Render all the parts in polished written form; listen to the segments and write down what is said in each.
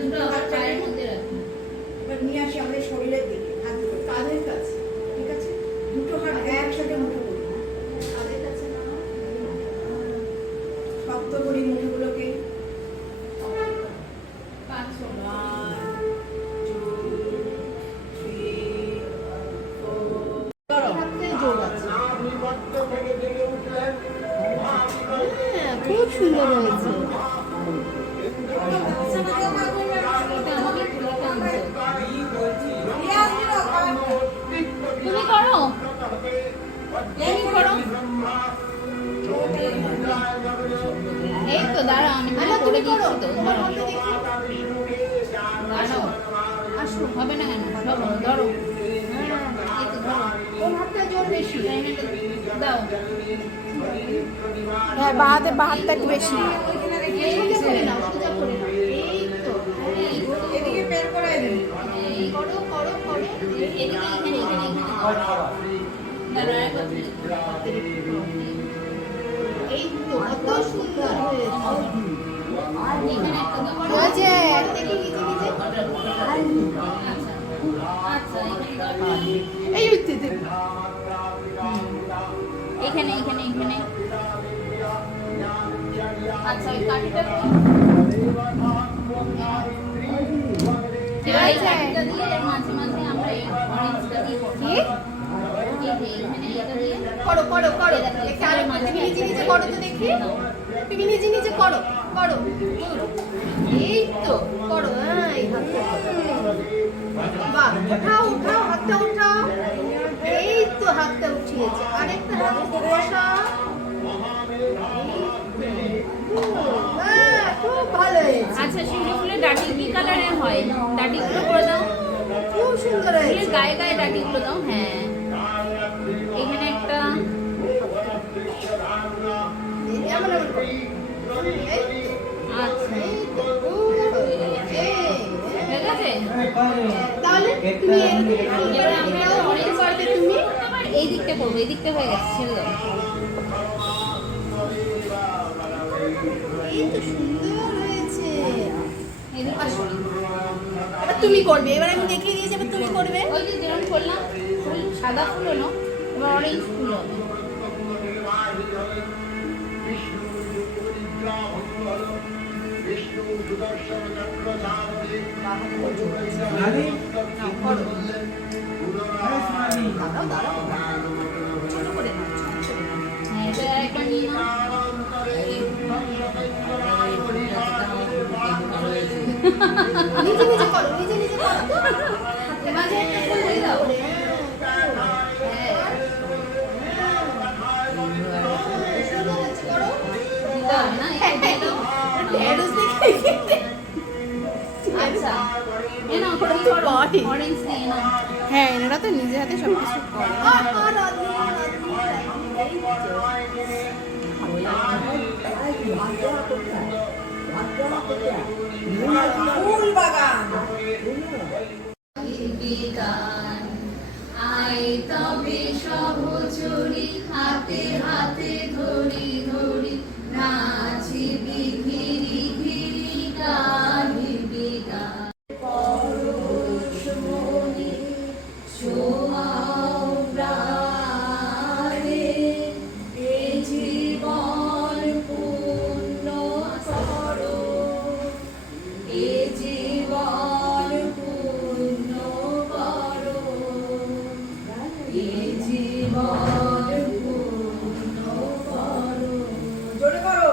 দুটো পায়ের মধ্যে রাখি। এবার নিয়ে আসি আমাদের শরীরের দিকে, হাত দুটো কাঁধের কাছে, ঠিক আছে? দুটো হাত একসাথে মুঠো করি, কাঁধের কাছে না, শক্ত করি মুঠোগুলোকে। পাঁচ ছোট। খুব সুন্দর হয়েছে। তুমি করো, তুমি করো। এই তো দাঁড়াও, আমি করে দিচ্ছি তো। দাঁড়াও, আসো, হবে না কেন? ধরো ধরো, এই তো ধরো। কোন হাতটা জোর বেশি? দাও। হ্যাঁ, বা হাতটা একটু বেশি। সোজা করে নাও, সোজা করে নাও। এই তো, এই তো। এদিকে বের করে দিন। এই করো করো করো, এদিকে এখানে এখানে এখানে দাঁড়াও, একবার তুলে দাও। এই তো কত সুন্দর হয়েছে। এখানে একটা দাও। হয়েছে, দেখি নিচে নিচে। আচ্ছা আচ্ছা, এখানে দাও। এই উঠতে দে। এখানে এখানে এখানে। আচ্ছা, ওই কাঠিটা কই? এই কাঠিটা দিয়ে এর মাঝে মাঝে আমরা এই অরেঞ্জটা দিয়ে করব। কি? এই যে এখানে এটা দিয়ে করো করো করো। দেখো, একটু আরো তুমি নিচে নিচে করো তো দেখি। তুমি নিচে নিচে করো করো। এই তো করো। হ্যাঁ, এই হাতটা। বাহ, উঠাও উঠাও, হাতটা উঠাও। এই তো হাতটা উঠিয়েছে। আরেকটা হাত বসাও। হ্যাঁ, খুব ভালো হয়েছে। আচ্ছা, শিউলি ফুলের ডাটি কি কালারের হয়? ডাটিগুলো করে দাও। খুব সুন্দর ফুলের হয়েছে। গায়ে গায়ে ডাটিগুলো দাও। হ্যাঁ, এখানে একটা। এমন এমন করো। এই তো। আচ্ছা, এই তো। ঠিক আছে। তাহলে তুমি এবার আমরা অরেঞ্জ করবে তুমি। আবার এই দিকটা করবো, এই দিকটা হয়ে গেছে, ছেড়ে দাও। এই তো সুন্দর হয়েছে। এই দিকটা করি। এবার তুমি করবে। এবার আমি দেখিয়ে দিয়েছি, এবার তুমি করবে। ওই যে যেরকম করলাম, ফুল সাদা ফুল হলো, এবার অরেঞ্জ ফুল হবে। দাঁড়াও দাঁড়াও, ছোট করে নাও, ছোট ছোট। হ্যাঁ, এটা একবার নিয়ে নাও। নিজে নিজে করো, নিজে নিজে করো তো। মাঝে একটা ফুল দিয়ে দাও। করো। দাও না, একটু দিয়ে দাও। ঢেঁড়স দেখে। আচ্ছা, এ নাও, তুমি করো। অরেঞ্জ দিয়ে নাও। হ্যাঁ, এনারা তো নিজে হাতে সবকিছু করে। ফুল বাগান। বিতান আই তবে সহচরি, হাতে হাতে ধরি ধরি, নাচি ঘিরি ঘিরি গাহি বিতান। পরশমণি ছোঁয়াও প্রাণে, এ জীবন পূর্ণ করো, এ জীবন পূর্ণ করো, এ জীবন পূর্ণ করো, জোরে করো।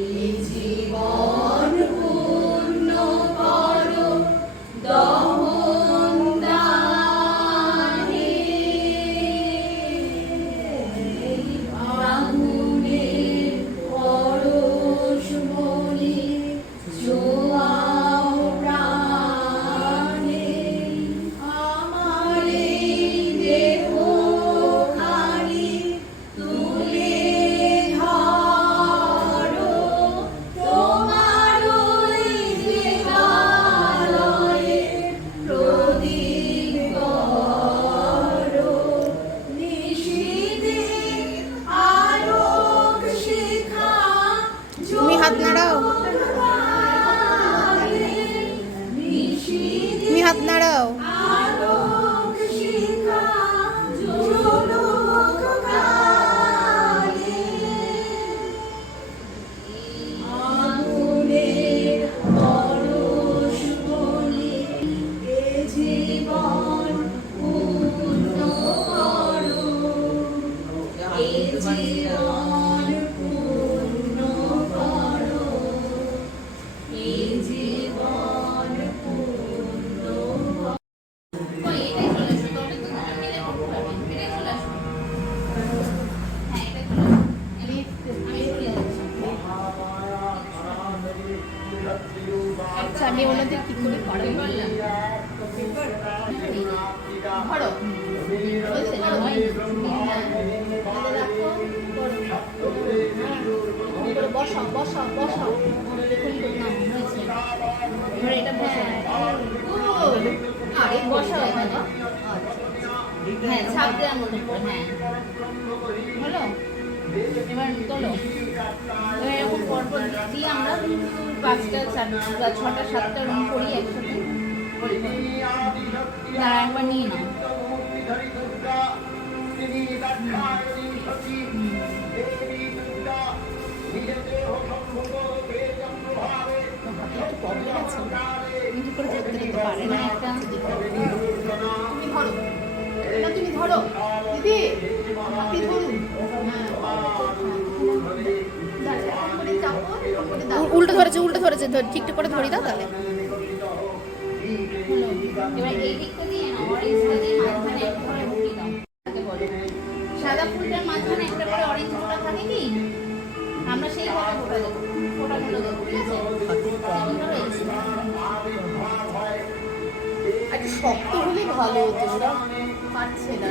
এ জীবন পূর্ণ করো, দহন দানে আগুনের পরশমণি ছোঁয়াও প্রাণে, আমার এই দেহখানি তুলে ধরো, তোমার ওই দেবালয়ে প্রদীপ করো, নিশীথে আলোক শিখা তুমি হাত নাড়াও। হাত নাড়াও। আলোক শিখা ঝলক গায়ে, আগুনের পরশ বলি এ জীবন পূর্ণ করো, এ জীবন পূর্ণ করো, এ জীবন পূর্ণ করো। ওই এটাই চলে আসো, তবে তো দুজন মিলে করতে পারবে। এটাই চলে আসো। হ্যাঁ, এটাই চলে আসো। আমি সরিয়ে দিচ্ছি। আচ্ছা আমি ওনাদের কি করে পড়াবো? বললাম। ধরো বলছে না, হয়। হাতে রাখো, করো। করে বসাও বসাও বসাও। দেখুন না, হয়েছে। এবার এটা বসাও। আরে বসাও এখানে। হ্যাঁ, ছাপ দেওয়ার মতো করে, হ্যাঁ। হলো? এবার তোলো। এবার এরকম পরপর দিয়ে আমরা 5টা 6টা 7টা রুম করি একসাথে। দাঁড়া, একবার নিয়ে নাও। একটু প্রবলেম আছে, এমনি করে ধরতে দিতে পারে না একটা। তুমি ধরো না, তুমি ধরো দিদি, আপনি ধরুন। উল্টো ধরেছে, উল্টো ধরেছে, ঠিকঠাক করে ধরি দাও তাহলে। হলো। এবার এই দিকটা দিয়ে না, অরেঞ্জটা দিয়ে মাঝখানে একটা করে বুটি দাও। তাকে বলো। সাদা ফুলটার মাঝখানে একটা করে অরেঞ্জ ফোঁটা থাকে কি? আমরা সেইভাবে ফোঁটা দেবো। ফোঁটাগুলো দেবো, ঠিক আছে? যেমন ধরো এই। একটু শক্ত হলে ভালো হতো, ওরা পারছে না।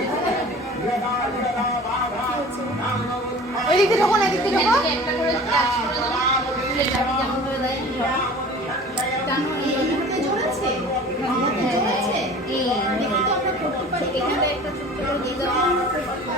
ওই দিকে যখন এদিকে যখন একটা করে কাজ করে দাও। ফুলের চাবি যেমন করে দেয়,